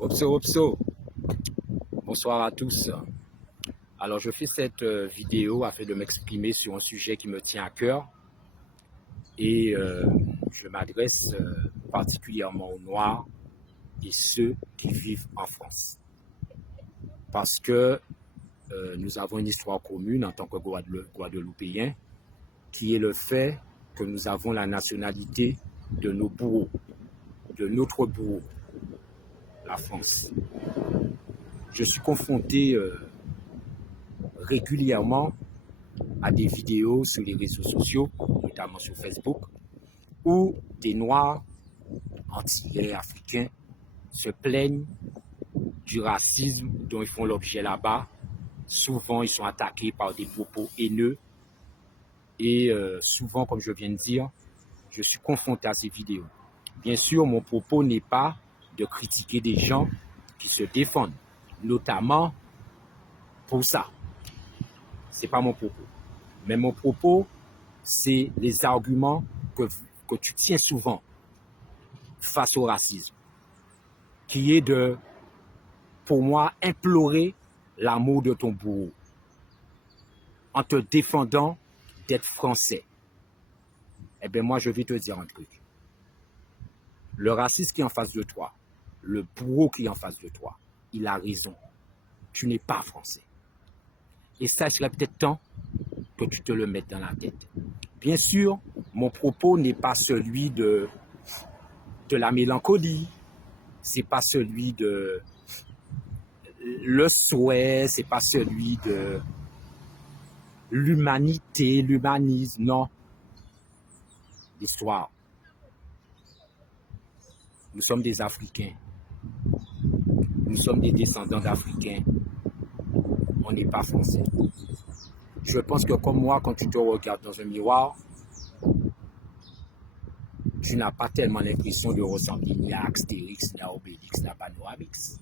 Opso, bonsoir à tous. Alors je fais cette vidéo afin de m'exprimer sur un sujet qui me tient à cœur et je m'adresse particulièrement aux Noirs et ceux qui vivent en France. Parce que nous avons une histoire commune en tant que Guadeloupéens qui est le fait que nous avons la nationalité de nos bourreaux, de notre bourreau, la France. Je suis confronté régulièrement à des vidéos sur les réseaux sociaux, notamment sur Facebook, où des Noirs antillais africains se plaignent du racisme dont ils font l'objet là-bas. Souvent, ils sont attaqués par des propos haineux et souvent, comme je viens de dire, je suis confronté à ces vidéos. Bien sûr, mon propos n'est pas de critiquer des gens qui se défendent, notamment pour ça. Ce n'est pas mon propos. Mais mon propos, c'est les arguments que tu tiens souvent face au racisme, qui est de, pour moi, implorer l'amour de ton bourreau en te défendant d'être français. Eh bien, moi, je vais te dire un truc. Le raciste qui est en face de toi, le bourreau qui est en face de toi, il a raison. Tu n'es pas français. Et ça, il serait peut-être temps que tu te le mettes dans la tête. Bien sûr, mon propos n'est pas celui de la mélancolie, c'est pas celui de le souhait, c'est pas celui de l'humanité, l'humanisme, non. L'histoire. Nous sommes des Africains. Nous sommes des descendants d'Africains. On n'est pas français. Je pense que comme moi, quand tu te regardes dans un miroir, tu n'as pas tellement l'impression de ressembler ni à Astérix, ni à Obélix, ni à Panoramix.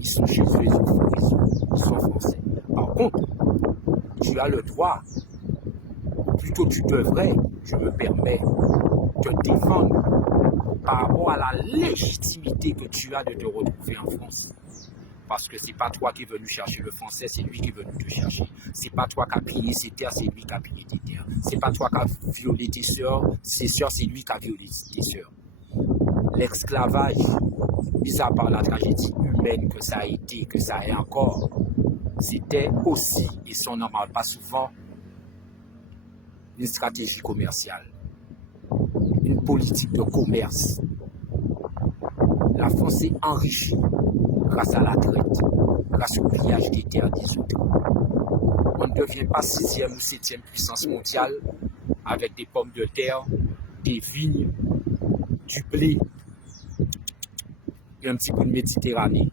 Ils sont chez eux, ils sont français. Par contre, tu as le droit, plutôt tu devrais, je me permets, te défendre par rapport à la légitimité que tu as de te retrouver en France. Parce que c'est pas toi qui es venu chercher le français, c'est lui qui est venu te chercher. C'est pas toi qui as pillé ses terres, c'est lui qui a pillé tes terres. C'est pas toi qui as violé tes sœurs, c'est lui qui a violé tes sœurs. L'esclavage, mis à part la tragédie humaine que ça a été, que ça est encore, c'était aussi, et ça on n'en parle pas souvent, une stratégie commerciale, une politique de commerce. La France s'est enrichie grâce à la traite, grâce au pillage des terres des autres. On ne devient pas 6e ou 7e puissance mondiale avec des pommes de terre, des vignes, du blé et un petit peu de Méditerranée.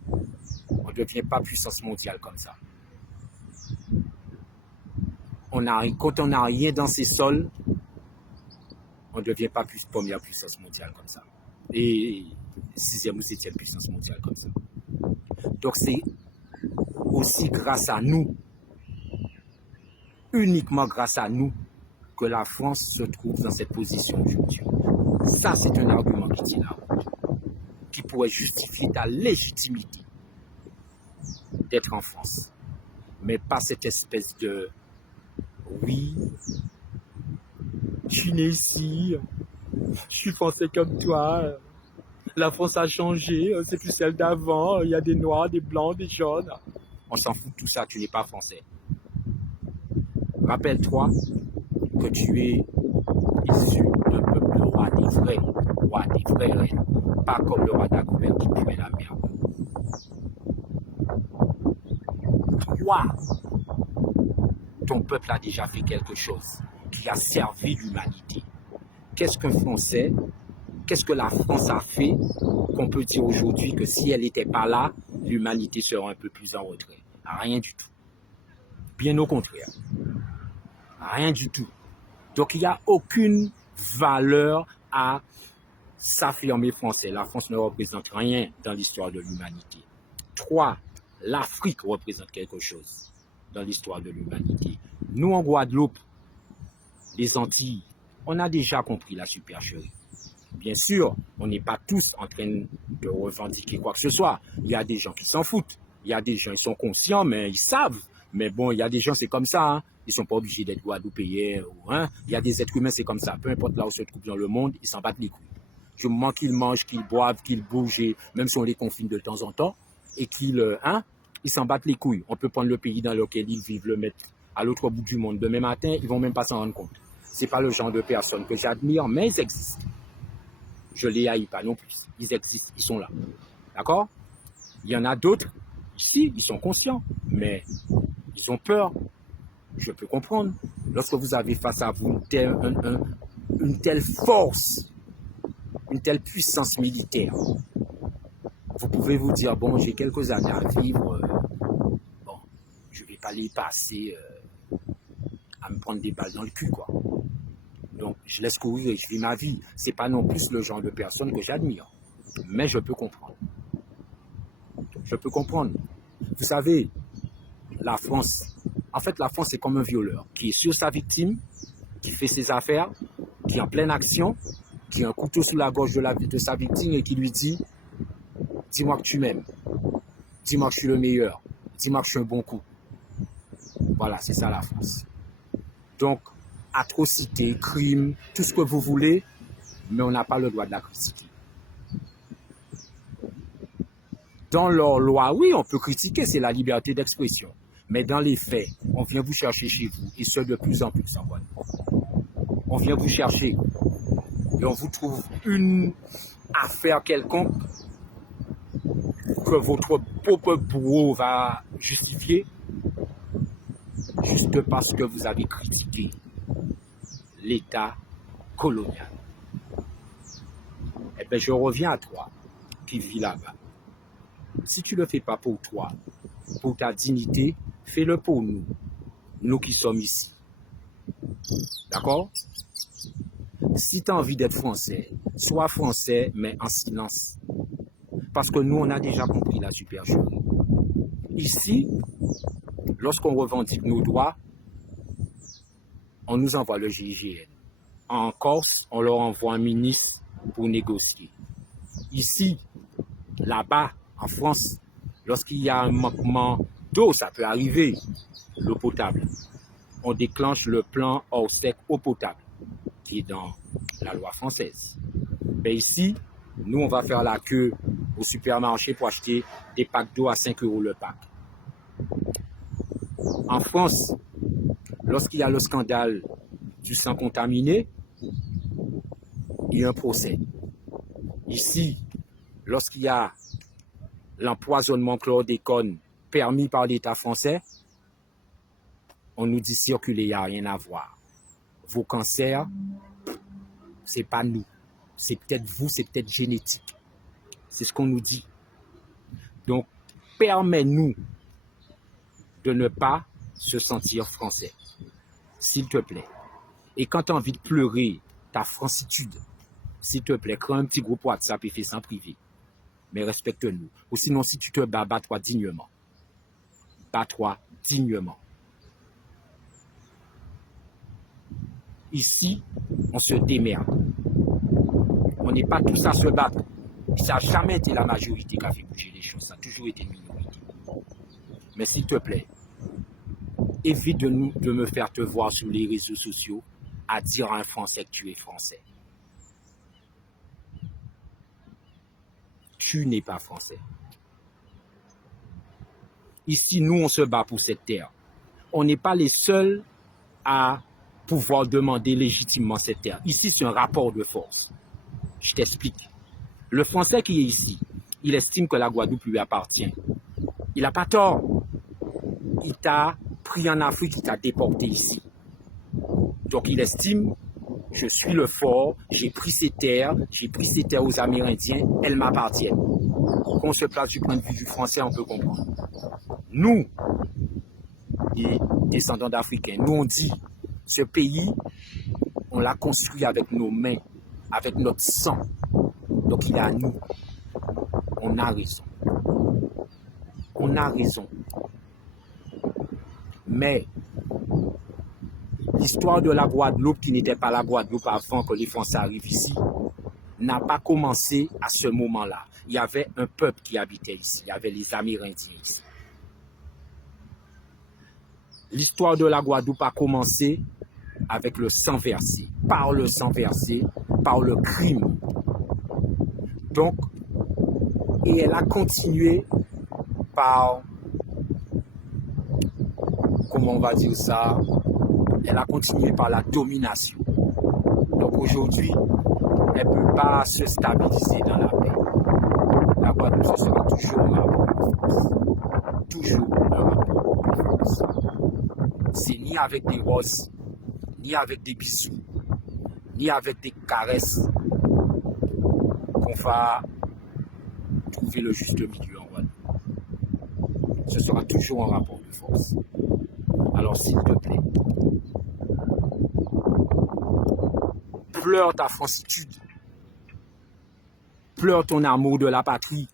On ne devient pas puissance mondiale comme ça. Quand on n'a rien dans ces sols, on ne devient pas première puissance mondiale comme ça. Et 6e ou 7e puissance mondiale comme ça. Donc c'est aussi grâce à nous, uniquement grâce à nous, que la France se trouve dans cette position aujourd'hui. Ça, c'est un argument qui tient la route, qui pourrait justifier ta légitimité d'être en France. Mais pas cette espèce de « oui, je suis né ici, je suis français comme toi, la France a changé, c'est plus celle d'avant, il y a des noirs, des blancs, des jaunes. » On s'en fout de tout ça, tu n'es pas français. Rappelle-toi que tu es issu d'un peuple roi des vrais reines, pas comme le roi d'Agobert qui puait la merde. Toi, ton peuple a déjà fait quelque chose qui a servi l'humanité. Qu'est-ce qu'un Français, qu'est-ce que la France a fait qu'on peut dire aujourd'hui que si elle n'était pas là, l'humanité serait un peu plus en retrait? Rien du tout. Bien au contraire. Rien du tout. Donc il n'y a aucune valeur à s'affirmer français. La France ne représente rien dans l'histoire de l'humanité. 3. L'Afrique représente quelque chose dans l'histoire de l'humanité. Nous, en Guadeloupe, les Antilles, on a déjà compris la supercherie. Bien sûr, on n'est pas tous en train de revendiquer quoi que ce soit. Il y a des gens qui s'en foutent. Il y a des gens, ils sont conscients, mais ils savent. Mais bon, il y a des gens, c'est comme ça. Hein. Ils ne sont pas obligés d'être Guadeloupéens. Hein. Il y a des êtres humains, c'est comme ça. Peu importe là où se trouvent dans le monde, ils s'en battent les couilles. Du moment qu'ils mangent, qu'ils boivent, qu'ils bougent, et même si on les confine de temps en temps, et ils s'en battent les couilles. On peut prendre le pays dans lequel ils vivent, le mettre à l'autre bout du monde. Demain matin, ils ne vont même pas s'en rendre compte. Ce n'est pas le genre de personnes que j'admire, mais ils existent. Je ne les haïs pas non plus. Ils existent, ils sont là. D'accord? Il y en a d'autres, ici, ils sont conscients, mais ils ont peur. Je peux comprendre. Lorsque vous avez face à vous une telle force, une telle puissance militaire, vous pouvez vous dire, bon, j'ai quelques années à vivre, bon, je ne vais pas les passer à me prendre des balles dans le cul, quoi. Donc, je laisse courir et je vis ma vie. Ce n'est pas non plus le genre de personne que j'admire. Mais je peux comprendre. Je peux comprendre. Vous savez, la France, en fait, la France, c'est comme un violeur qui est sur sa victime, qui fait ses affaires, qui est en pleine action, qui a un couteau sous la gorge de sa victime et qui lui dit « Dis-moi que tu m'aimes. Dis-moi que je suis le meilleur. Dis-moi que je suis un bon coup. » Voilà, c'est ça la France. Donc, atrocité, crime, tout ce que vous voulez, mais on n'a pas le droit de la critiquer. Dans leur loi, oui, on peut critiquer, c'est la liberté d'expression. Mais dans les faits, on vient vous chercher chez vous, et ce de plus en plus en Guadeloupe. On vient vous chercher, et on vous trouve une affaire quelconque que votre propre bourreau va justifier, juste parce que vous avez critiqué l'État colonial. Eh bien, je reviens à toi, qui vis là-bas. Si tu ne le fais pas pour toi, pour ta dignité, fais-le pour nous, nous qui sommes ici. D'accord? Si tu as envie d'être français, sois français, mais en silence. Parce que nous, on a déjà compris la supercherie. Ici, lorsqu'on revendique nos droits, on nous envoie le GIGN. En Corse, on leur envoie un ministre pour négocier. Ici, là-bas, en France, lorsqu'il y a un manquement d'eau, ça peut arriver, l'eau potable. On déclenche le plan Orsec eau potable, qui est dans la loi française. Mais ici, nous, on va faire la queue au supermarché pour acheter des packs d'eau à 5 € le pack. En France, lorsqu'il y a le scandale du sang contaminé, il y a un procès. Ici, lorsqu'il y a l'empoisonnement chlordécone permis par l'État français, on nous dit circuler, il n'y a rien à voir. Vos cancers, c'est pas nous. C'est peut-être vous, c'est peut-être génétique. C'est ce qu'on nous dit. Donc, permets-nous de ne pas se sentir français. S'il te plaît. Et quand tu as envie de pleurer ta francitude, s'il te plaît, crée un petit groupe WhatsApp et fais ça en privé. Mais respecte-nous. Ou sinon, si tu te bats, bats-toi dignement. Bats-toi dignement. Ici, on se démerde. On n'est pas tous à se battre. Ça n'a jamais été la majorité qui a fait bouger les choses. Ça a toujours été une minorité. Mais s'il te plaît, évite de me faire te voir sur les réseaux sociaux à dire à un Français que tu es français. Tu n'es pas français. Ici, nous, on se bat pour cette terre. On n'est pas les seuls à pouvoir demander légitimement cette terre. Ici, c'est un rapport de force. Je t'explique. Le Français qui est ici, il estime que la Guadeloupe lui appartient. Il n'a pas tort. Il t'a pris en Afrique, il t'a déporté ici. Donc, il estime, je suis le fort, j'ai pris ces terres aux Amérindiens, elles m'appartiennent. Qu'on se place du point de vue du Français, on peut comprendre. Nous, les descendants d'Africains, nous on dit, ce pays, on l'a construit avec nos mains, avec notre sang. Donc il est à nous. On a raison. On a raison. Mais l'histoire de la Guadeloupe, qui n'était pas la Guadeloupe avant que les Français arrivent ici, n'a pas commencé à ce moment-là. Il y avait un peuple qui habitait ici, il y avait les Amérindiens ici. L'histoire de la Guadeloupe a commencé avec le sang versé, par le sang versé, par le crime. Donc, et elle a continué par, comment on va dire ça, elle a continué par la domination. Donc aujourd'hui, elle ne peut pas se stabiliser dans la paix. La Guadeloupe, ce sera toujours un rapport de force. Toujours un rapport de force. C'est ni avec des roses, ni avec des bisous, ni avec des caresses qu'on va trouver le juste milieu en Guadeloupe. Ce sera toujours un rapport de force. Alors s'il te plaît, pleure ta francitude, pleure ton amour de la patrie,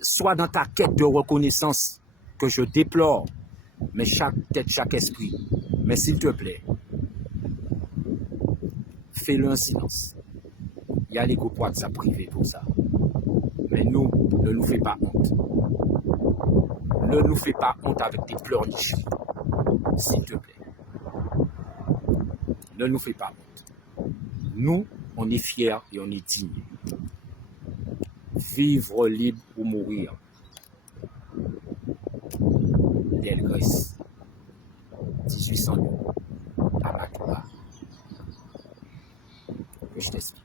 sois dans ta quête de reconnaissance que je déplore, mais chaque tête, chaque esprit. Mais s'il te plaît, fais-le en silence. Il y a les copoids de sa privée pour ça. Mais nous, ne nous fais pas honte. Ne nous fais pas honte avec tes pleurnicheries. S'il te plaît. Ne nous fais pas honte. Nous, on est fiers et on est dignes. Vivre libre ou mourir. Delgrès. 1809. À Macoula. Que je t'explique.